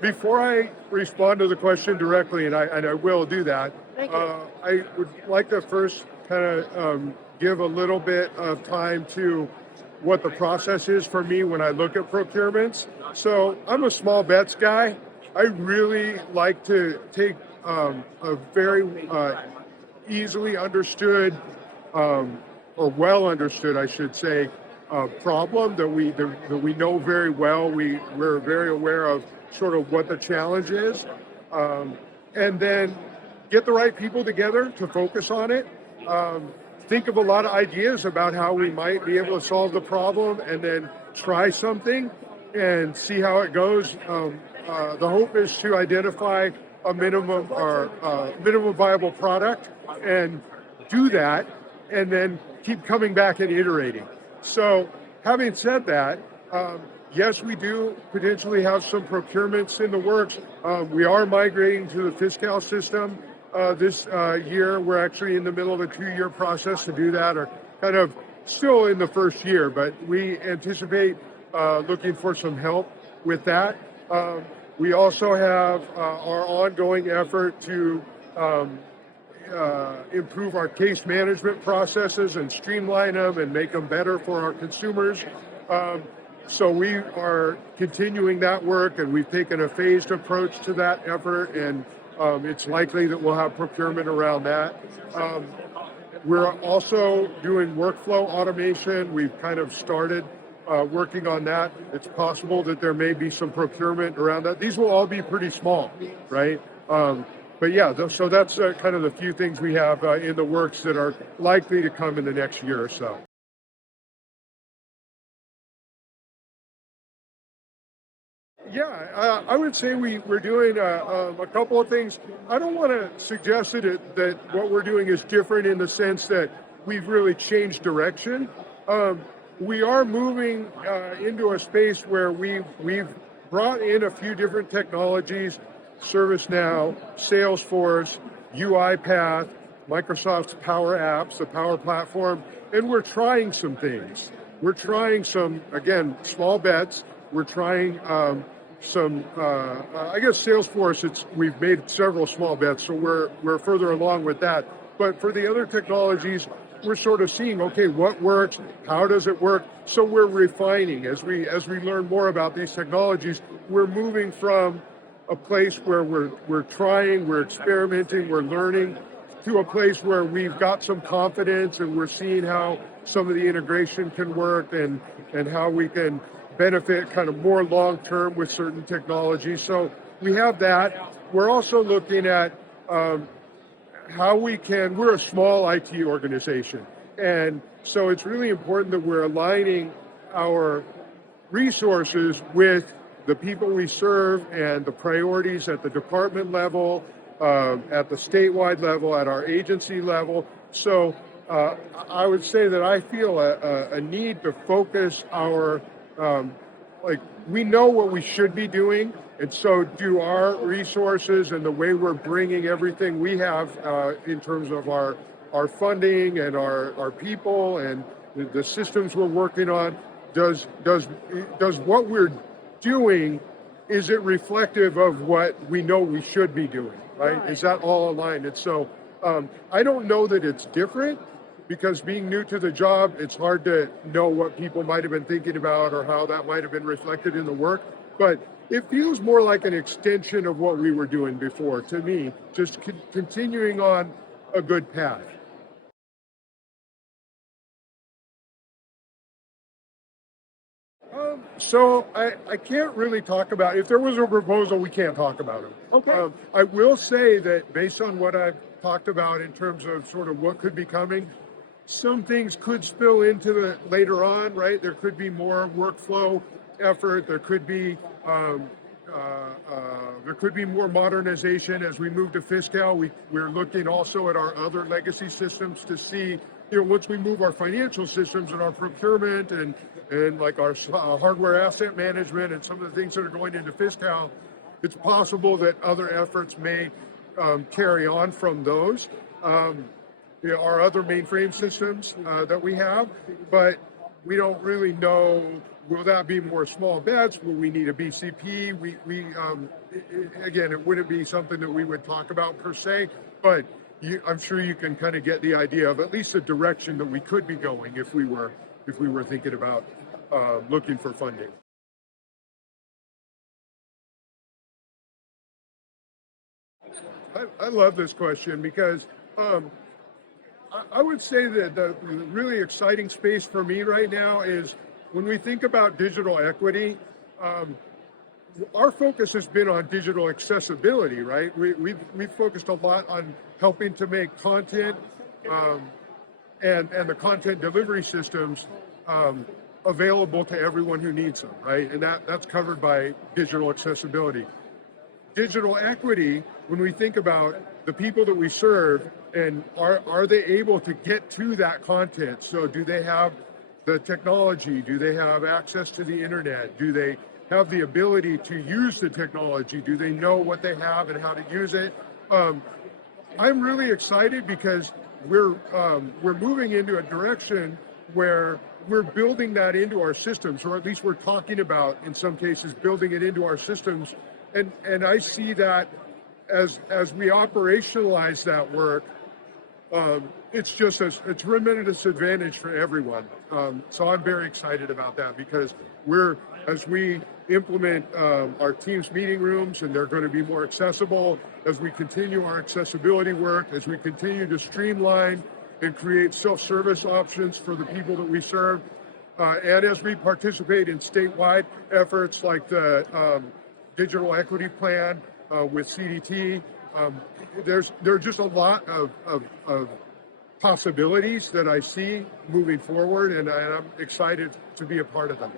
Before I respond to the question directly, and I will do that, Thank you. I would like to first kind of give a little bit of time to what the process is for me when I look at procurements. So I'm a small bets guy. I really like to take a very easily understood or well understood, I should say, problem that we know very well. We're very aware of sort of what the challenge is, um, and then get the right people together to focus on it. Think of a lot of ideas about how we might be able to solve the problem, and then try something and see how it goes. The hope is to identify a minimum viable product and do that, and then keep coming back and iterating. So, having said that, yes, we do potentially have some procurements in the works. We are migrating to the fiscal system this year. We're actually in the middle of a 2-year process to do that, or kind of still in the first year, but we anticipate looking for some help with that. We also have our ongoing effort to improve our case management processes and streamline them and make them better for our consumers. So we are continuing that work, and we've taken a phased approach to that effort, and it's likely that we'll have procurement around that. We're also doing workflow automation. We've kind of started working on that. It's possible that there may be some procurement around that. These will all be pretty small, right? But yeah, so that's kind of the few things we have in the works that are likely to come in the next year or so. Yeah, I would say we're doing a couple of things. I don't want to suggest that what we're doing is different in the sense that we've really changed direction. We are moving into a space where we've brought in a few different technologies: ServiceNow, Salesforce, UiPath, Microsoft's Power Apps, the Power Platform, and we're trying some things. We're trying some, again, small bets. We're trying I guess Salesforce. We've made several small bets, so we're further along with that. But for the other technologies, we're sort of seeing, okay, what works, how does it work? So we're refining as we learn more about these technologies. We're moving from a place where we're trying, we're experimenting, we're learning, to a place where we've got some confidence and we're seeing how some of the integration can work, and how we can benefit kind of more long term with certain technologies. So we have that. We're also looking at how we're a small IT organization. And so it's really important that we're aligning our resources with the people we serve and the priorities at the department level, at the statewide level, at our agency level. So I would say that I feel a need to focus our, we know what we should be doing, and so do our resources and the way we're bringing everything we have in terms of our funding and our people and the systems we're working on. Does what we're doing, is it reflective of what we know we should be doing, right? Is that all aligned? And so I don't know that it's different, because being new to the job, it's hard to know what people might have been thinking about or how that might have been reflected in the work. But it feels more like an extension of what we were doing before to me, just continuing on a good path. So I can't really talk about, if there was a proposal, we can't talk about it. Okay. I will say that based on what I've talked about in terms of sort of what could be coming, some things could spill into the later on, right? There could be more workflow effort. There could be more modernization as we move to fiscal. We're looking also at our other legacy systems to see, once we move our financial systems and our procurement and like our hardware asset management and some of the things that are going into fiscal, it's possible that other efforts may carry on from those. Our other mainframe systems that we have, but we don't really know will that be more small bets? Will we need a BCP? Again, it wouldn't be something that we would talk about per se, but I'm sure you can kind of get the idea of at least the direction that we could be going if we were thinking about looking for funding. I love this question because I would say that the really exciting space for me right now is when we think about digital equity. Our focus has been on digital accessibility, right? We've focused a lot on helping to make content and the content delivery systems available to everyone who needs them, right? And that's covered by digital accessibility. Digital equity, when we think about the people that we serve and are they able to get to that content? So do they have the technology? Do they have access to the internet? Do they have the ability to use the technology? Do they know what they have and how to use it? I'm really excited because we're moving into a direction where we're building that into our systems, or at least we're talking about, in some cases, building it into our systems. And I see that as we operationalize that work, it's just a tremendous advantage for everyone. So I'm very excited about that because as we implement our Teams meeting rooms, and they're going to be more accessible, as we continue our accessibility work, as we continue to streamline and create self-service options for the people that we serve, and as we participate in statewide efforts like the Digital Equity Plan with CDT, there are just a lot of possibilities that I see moving forward, and I'm excited to be a part of them.